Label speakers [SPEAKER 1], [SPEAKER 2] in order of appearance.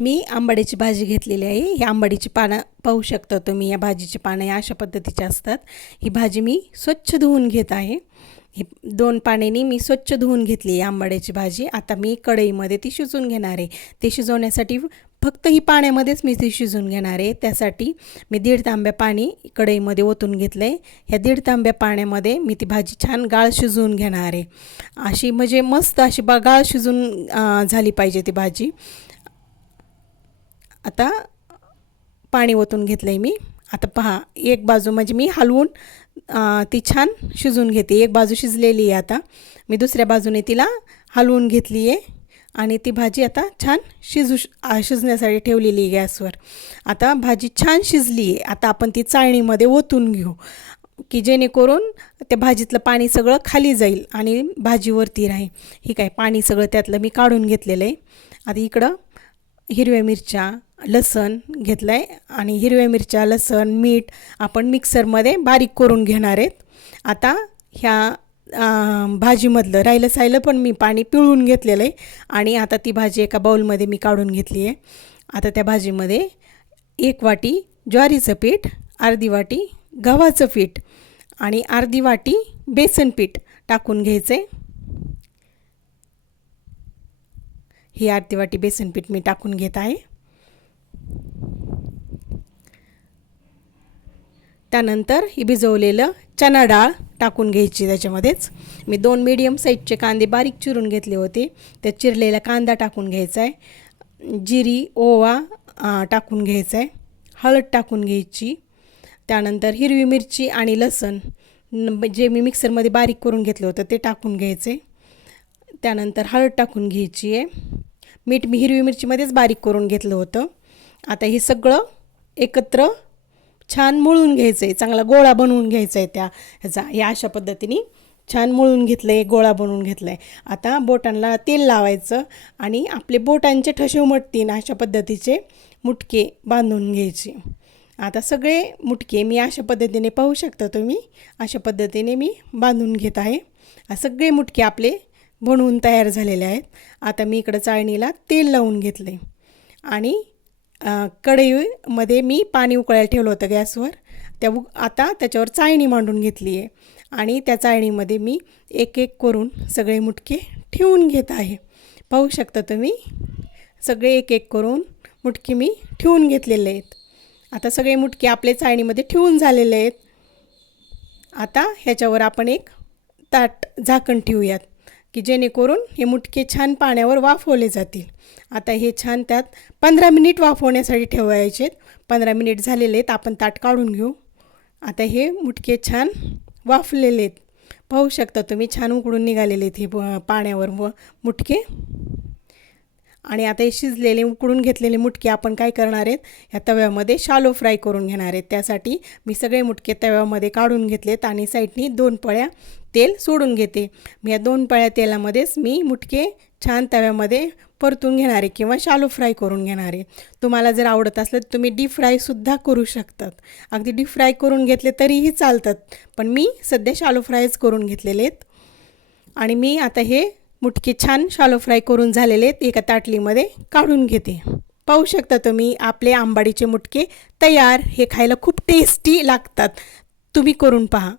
[SPEAKER 1] मी आंबाडीची भाजी घेतलेली आहे. ही आंबाडीची पानं पाहू शकता तुम्ही. या भाजीची पानं या अशा पद्धतीची असतात. ही भाजी मी स्वच्छ धुवून घेत आहे. ही दोन पाण्याने मी स्वच्छ धुवून घेतली आहे आंबाड्याची भाजी. आता मी कढईमध्ये ती शिजवून घेणार आहे. ती शिजवण्यासाठी फक्त ही पाण्यामध्येच मी ती शिजवून घेणार आहे. त्यासाठी मी दीड तांब्या पाणी कढईमध्ये ओतून घेतलं आहे ह्या दीड तांब्या पाण्यामध्ये मी ती भाजी छान गाळ शिजवून घेणार आहे. अशी म्हणजे मस्त अशी बा गाळ शिजून झाली पाहिजे ती भाजी. आता पाणी ओतून घेतलं आहे मी. आता पहा एक बाजू म्हणजे मी हलवून ती छान शिजून घेते. एक बाजू शिजलेली आहे आता. मी दुसऱ्या बाजूने तिला हलवून घेतली आहे. आणि ती भाजी आता छान शिजू शिजण्यासाठी ठेवलेली आहे गॅसवर. आता भाजी छान शिजली आहे. आता आपण ती चाळणीमध्ये ओतून घेऊ. की जेणेकरून त्या भाजीतलं पाणी सगळं खाली जाईल आणि भाजीवरती राहील. ही काय पाणी सगळं त्यातलं मी काढून घेतलेलं आहे. आता इकडं हिरव्या मिरच्या लसण घेतलं आहे आणि हिरव्या मिरच्या लसण मीठ आपण मिक्सरमध्ये बारीक करून घेणार आहेत. आता ह्या भाजीमधलं राहिलं साहिलं पण मी पाणी पिळून घेतलेलं आहे आणि आता ती भाजी एका बाऊलमध्ये मी काढून घेतली आहे. आता त्या भाजीमध्ये एक वाटी ज्वारीचं पीठ अर्धी वाटी गव्हाचं पीठ आणि अर्धी वाटी बेसन पीठ टाकून घ्यायचं आहे ही अर्धी वाटी बेसन पीठ मी टाकून घेत आहे. त्यानंतर ही भिजवलेलं चना डाळ टाकून घ्यायची त्याच्यामध्येच. मी दोन मीडियम साईजचे कांदे बारीक चिरून घेतले होते. त्यात चिरलेला कांदा टाकून घ्यायचा आहे. जिरी ओवा टाकून घ्यायचा आहे. हळद टाकून घ्यायची. त्यानंतर हिरवी मिरची आणि लसण जे मी मिक्सरमध्ये बारीक करून घेतलं होतं ते टाकून घ्यायचे. त्यानंतर हळद टाकून घ्यायची आहे. मीठ मी हिरवी मिरचीमध्येच बारीक करून घेतलं होतं. आता हे सगळं एकत्र छान मळून घ्यायचं आहे चांगला गोळा बनवून घ्यायचा आहे त्या ह्याचा. या अशा पद्धतीने छान मळून घेतलं आहे गोळा बनवून घेतला आहे आता बोटांना तेल लावायचं आणि आपले बोटांचे ठसे उमटतील अशा पद्धतीचे मुटके बांधून घ्यायचे. आता सगळे मुटके मी अशा पद्धतीने पाहू शकता तुम्ही. अशा पद्धतीने मी बांधून घेत आहे. सगळे मुटके आपले बनवून तयार झालेले आहेत. आता मी इकडं चाळणीला तेल लावून घेतले आणि कढईमध्ये मी पाणी उकळायला ठेवलं होतं गॅसवर. त्या उ आता त्याच्यावर चाळणी मांडून घेतली आहे. आणि त्या चाळणीमध्ये मी एक एक करून सगळे मुटके ठेवून घेत आहे. पाहू शकता तुम्ही सगळे एक एक करून मुटके मी ठेवून घेतलेले आहेत. आता सगळे मुटके आपले चाळणीमध्ये ठेवून झालेले आहेत. आता ह्याच्यावर आपण एक ताट झाकण ठेवूयात. की जेणेकरून हे मुटके छान पाण्यावर वाफवले जातील. आता हे छान त्यात पंधरा मिनिट वाफवण्यासाठी ठेवायचे आहेत. पंधरा मिनिट झालेले आहेत. आपण ताट काढून घेऊ. आता हे मुटके छान वाफलेले आहेत. पाहू शकता तुम्ही छान उकडून निघालेले आहेत हे पाण्यावर व मुटके. आणि आता हे शिजलेले उकडून घेतलेले मुटके आपण काय करणार आहेत? ह्या तव्यामध्ये शालो फ्राय करून घेणार आहेत. त्यासाठी मी सगळे मुटके तव्यामध्ये काढून घेतलेत आणि साईडनी दोन पळ्या तेल सोडून घेते. मी या दोन पळ्या तेलामध्येच मी मुटके छान तव्यामध्ये परतून घेणार आहे किंवा शालो फ्राय करून घेणार आहे. तुम्हाला जर आवडत असलं तर तुम्ही डीप फ्रायसुद्धा करू शकतात. अगदी डीप फ्राय करून घेतले तरीही चालतात. पण मी सध्या शालो फ्रायच करून घेतलेले आहेत. आणि मी आता हे मुटके छान शालो फ्राय करून झालेले आहेत एका ताटलीमध्ये काढून घेते. पाहू शकता तुम्ही आपले आंबाडीचे मुटके तयार हे खायला खूप टेस्टी लागतात. तुम्ही करून पहा.